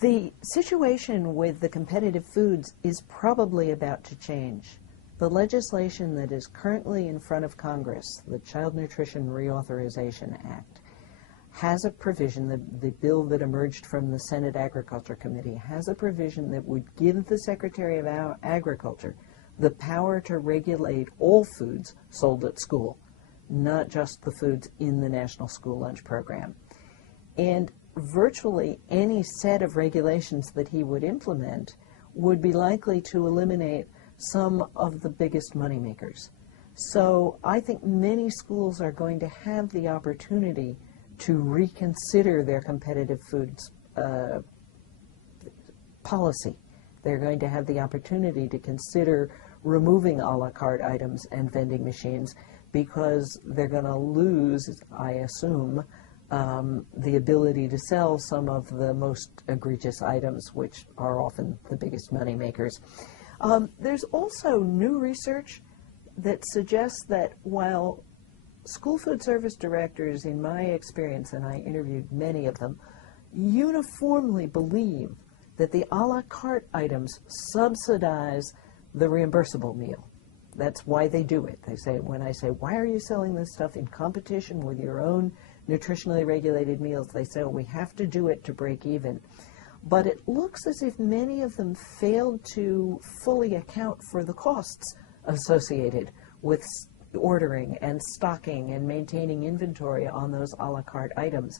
The situation with the competitive foods is probably about to change. The legislation that is currently in front of Congress, the Child Nutrition Reauthorization Act, has a provision, the bill that emerged from the Senate Agriculture Committee has a provision that would give the Secretary of Agriculture the power to regulate all foods sold at school, not just the foods in the National School Lunch Program. And virtually any set of regulations that he would implement would be likely to eliminate some of the biggest moneymakers. So I think many schools are going to have the opportunity to reconsider their competitive foods policy. They're going to have the opportunity to consider removing a la carte items and vending machines because they're going to lose, I assume, the ability to sell some of the most egregious items, which are often the biggest money makers. There's also new research that suggests that while school food service directors, in my experience, and I interviewed many of them, uniformly believe that the a la carte items subsidize the reimbursable meal. That's why they do it. They say, when I say, why are you selling this stuff in competition with your own nutritionally regulated meals, they say, oh, we have to do it to break even. But it looks as if many of them failed to fully account for the costs associated with ordering and stocking and maintaining inventory on those a la carte items.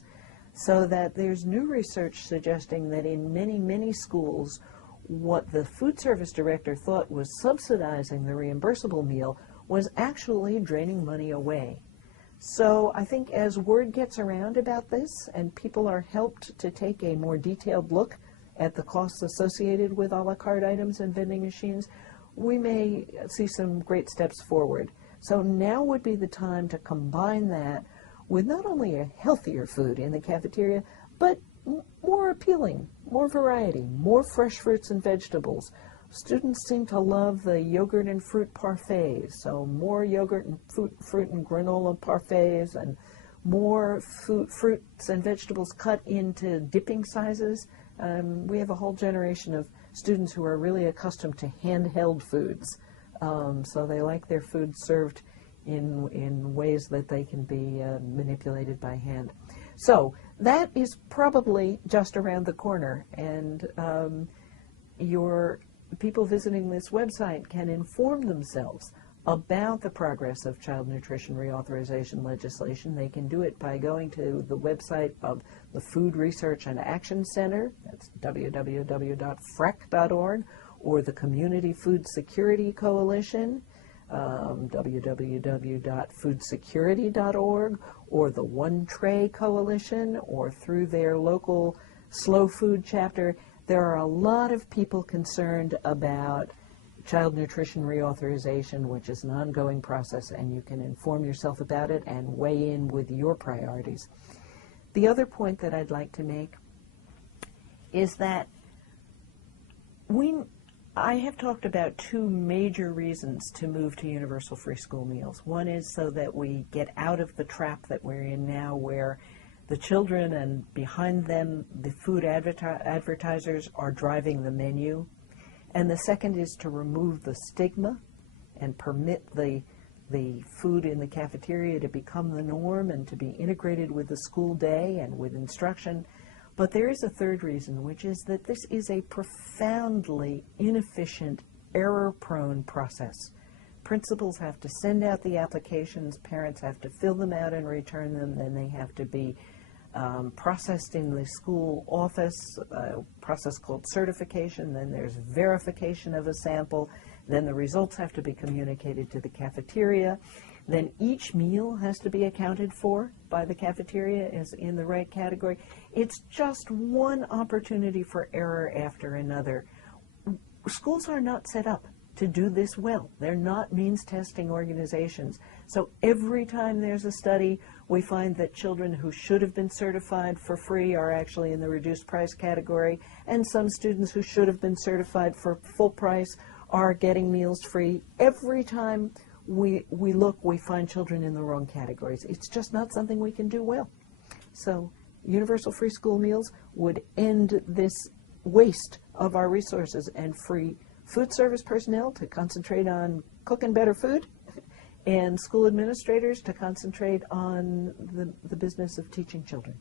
So that there's new research suggesting that in many, many schools, what the food service director thought was subsidizing the reimbursable meal was actually draining money away. So I think as word gets around about this and people are helped to take a more detailed look at the costs associated with a la carte items and vending machines, we may see some great steps forward. So now would be the time to combine that with not only a healthier food in the cafeteria, but more appealing, more variety, more fresh fruits and vegetables. Students seem to love the yogurt and fruit parfaits, so more yogurt and fruit and granola parfaits and more fruits and vegetables cut into dipping sizes. We have a whole generation of students who are really accustomed to handheld foods, so they like their food served in ways that they can be manipulated by hand. So that is probably just around the corner, and your people visiting this website can inform themselves about the progress of child nutrition reauthorization legislation. They can do it by going to the website of the Food Research and Action Center, that's www.frec.org, or the Community Food Security Coalition, www.foodsecurity.org, or the One Tray Coalition, or through their local slow food chapter. There are a lot of people concerned about child nutrition reauthorization, which is an ongoing process, and you can inform yourself about it and weigh in with your priorities. The other point that I'd like to make is that I have talked about two major reasons to move to universal free school meals. One is so that we get out of the trap that we're in now, where the children and behind them the food advertisers are driving the menu. And the second is to remove the stigma and permit the food in the cafeteria to become the norm and to be integrated with the school day and with instruction. But there is a third reason, which is that this is a profoundly inefficient, error-prone process. Principals have to send out the applications, parents have to fill them out and return them, then they have to be processed in the school office, a process called certification, then there's verification of a sample, then the results have to be communicated to the cafeteria, then each meal has to be accounted for by the cafeteria as in the right category. It's just one opportunity for error after another. Schools are not set up to do this well. They're not means testing organizations. So every time there's a study, we find that children who should have been certified for free are actually in the reduced price category, and some students who should have been certified for full price are getting meals free. Every time we look, we find children in the wrong categories. It's just not something we can do well. So universal free school meals would end this waste of our resources and free food service personnel to concentrate on cooking better food and school administrators to concentrate on the business of teaching children.